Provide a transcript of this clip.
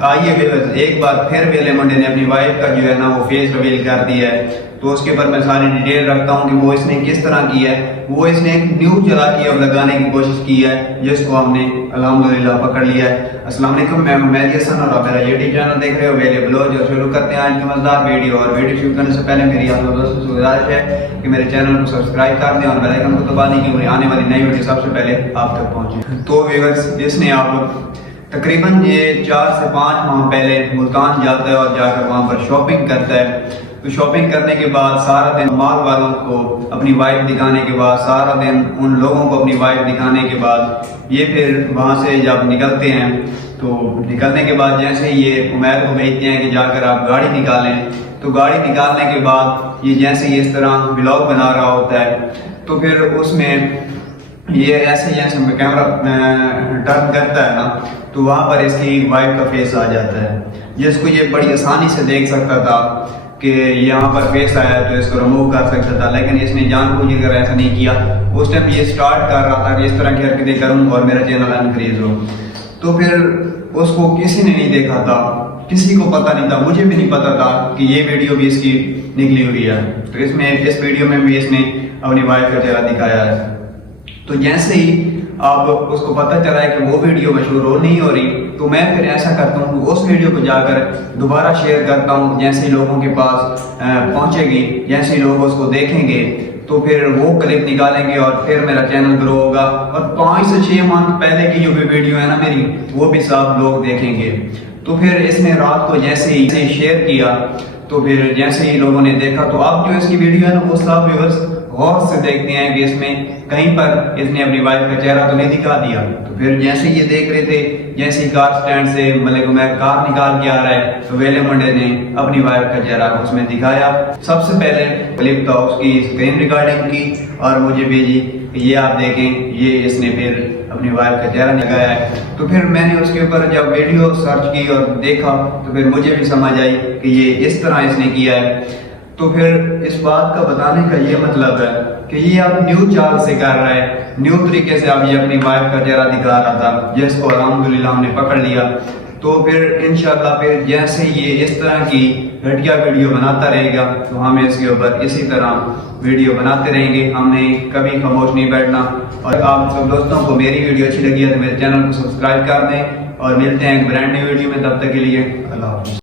آئیے ایک بار پھر ویلے منڈے نے اپنی وائف کا جو ہے نا وہ فیس ریویل کر دیا ہے، تو اس کے اوپر میں ساری ڈیٹیل رکھتا ہوں کہ وہ اس نے کس طرح کیا ہے۔ وہ اس نے ایک نیو چلا کے اب لگانے کی کوشش کی ہے، جس کو ہم نے الحمدللہ پکڑ لیا ہے۔ السلام علیکم، میں مہدی حسن اور آپ میرا یوٹیوب چینل دیکھ رہے ہو ویلے بلاگ، اور شروع کرتے ہیں آج کی مزیدار ویڈیو۔ اور ویڈیو شروع کرنے سے پہلے میری آپ دوستوں سے گزارش ہے کہ میرے چینل کو سبسکرائب کر دیں اور بیل آئیکن کو دبا دیں کہ آنے والی نئی ویڈیو سب سے پہلے آپ تک پہنچے۔ تو ویورز، اس نے تقریباً یہ 4 سے 5 ماہ پہلے ملتان جاتا ہے اور جا کر وہاں پر شاپنگ کرتا ہے۔ تو شاپنگ کرنے کے بعد سارا دن مال والوں کو اپنی وائف دکھانے کے بعد، سارا دن ان لوگوں کو اپنی وائف دکھانے کے بعد یہ پھر وہاں سے جب نکلتے ہیں، تو نکلنے کے بعد جیسے یہ عمیر کو بھیجتے ہیں کہ جا کر آپ گاڑی نکالیں، تو گاڑی نکالنے کے بعد یہ جیسے اس طرح ولاگ بنا رہا ہوتا ہے، تو پھر اس میں یہ ایسے جیسے کیمرہ ٹرن کرتا ہے نا، تو وہاں پر اس کی وائف کا فیس آ جاتا ہے، جس کو یہ بڑی آسانی سے دیکھ سکتا تھا کہ یہاں پر فیس آیا تو اس کو ریموو کر سکتا تھا، لیکن اس نے جان بوجھ کر ایسا نہیں کیا۔ اس ٹائم یہ سٹارٹ کر رہا تھا کہ اس طرح کی حرکتیں کروں اور میرا چینل انکریز ہو، تو پھر اس کو کسی نے نہیں دیکھا تھا، کسی کو پتہ نہیں تھا، مجھے بھی نہیں پتا تھا کہ یہ ویڈیو بھی اس کی نکلی ہوئی ہے۔ تو اس ویڈیو میں بھی اس نے اپنی وائف کا چہرہ دکھایا ہے۔ تو جیسے ہی اب اس کو پتہ چلا ہے کہ وہ ویڈیو مشہور نہیں ہو رہی، تو میں پھر ایسا کرتا ہوں کہ اس ویڈیو کو جا کر دوبارہ شیئر کرتا ہوں، جیسے ہی لوگوں کے پاس پہنچے گی، جیسے ہی لوگ اس کو دیکھیں گے تو پھر وہ کلپ نکالیں گے اور پھر میرا چینل گرو ہوگا، اور 5 سے 6 ماہ پہلے کی جو بھی ویڈیو ہے نا میری، وہ بھی سب لوگ دیکھیں گے۔ تو پھر اس نے رات کو جیسے ہی شیئر کیا، تو پھر جیسے ہی لوگوں نے دیکھا، تو اب جو اس کی ویڈیو ہے نا وہ سب ویورز غور سے دیکھتے ہیں کہ اس میں کہیں پر اس نے اپنی وائف کا چہرہ تو نہیں دکھا دیا۔ تو پھر جیسے یہ دیکھ رہے تھے، جیسے ہی کار سٹینڈ سے ملک عمیر کار نکال کے آ رہا ہے، تو ویلے منڈے نے اپنی وائف کا چہرہ اس میں دکھایا۔ سب سے پہلے کلپ تھا اس کی اسکرین ریکارڈنگ کی اور مجھے بھیجی کہ یہ آپ دیکھیں، یہ اس نے پھر اپنی وائف کا چہرہ دکھایا ہے۔ تو پھر میں نے اس کے اوپر جب ویڈیو سرچ کی اور دیکھا، تو پھر مجھے بھی سمجھ آئی کہ یہ اس طرح اس نے کیا ہے۔ تو پھر اس بات کا بتانے کا یہ مطلب ہے کہ یہ اب نیو چال سے کر رہا ہے، نیو طریقے سے اب یہ اپنی وائف کا چہرہ دکھا رہا تھا، جس کو الحمدللہ ہم نے پکڑ لیا۔ تو پھر انشاءاللہ پھر جیسے یہ اس طرح کی گھٹیا ویڈیو بناتا رہے گا، تو ہم اس کے اوپر اسی طرح ویڈیو بناتے رہیں گے، ہم نے کبھی خاموش نہیں بیٹھنا۔ اور آپ سب دوستوں کو میری ویڈیو اچھی لگی ہے تو میرے چینل کو سبسکرائب کر دیں، اور ملتے ہیں ایک برانڈ نیو ویڈیو میں، تب تک کے لیے اللہ حافظ۔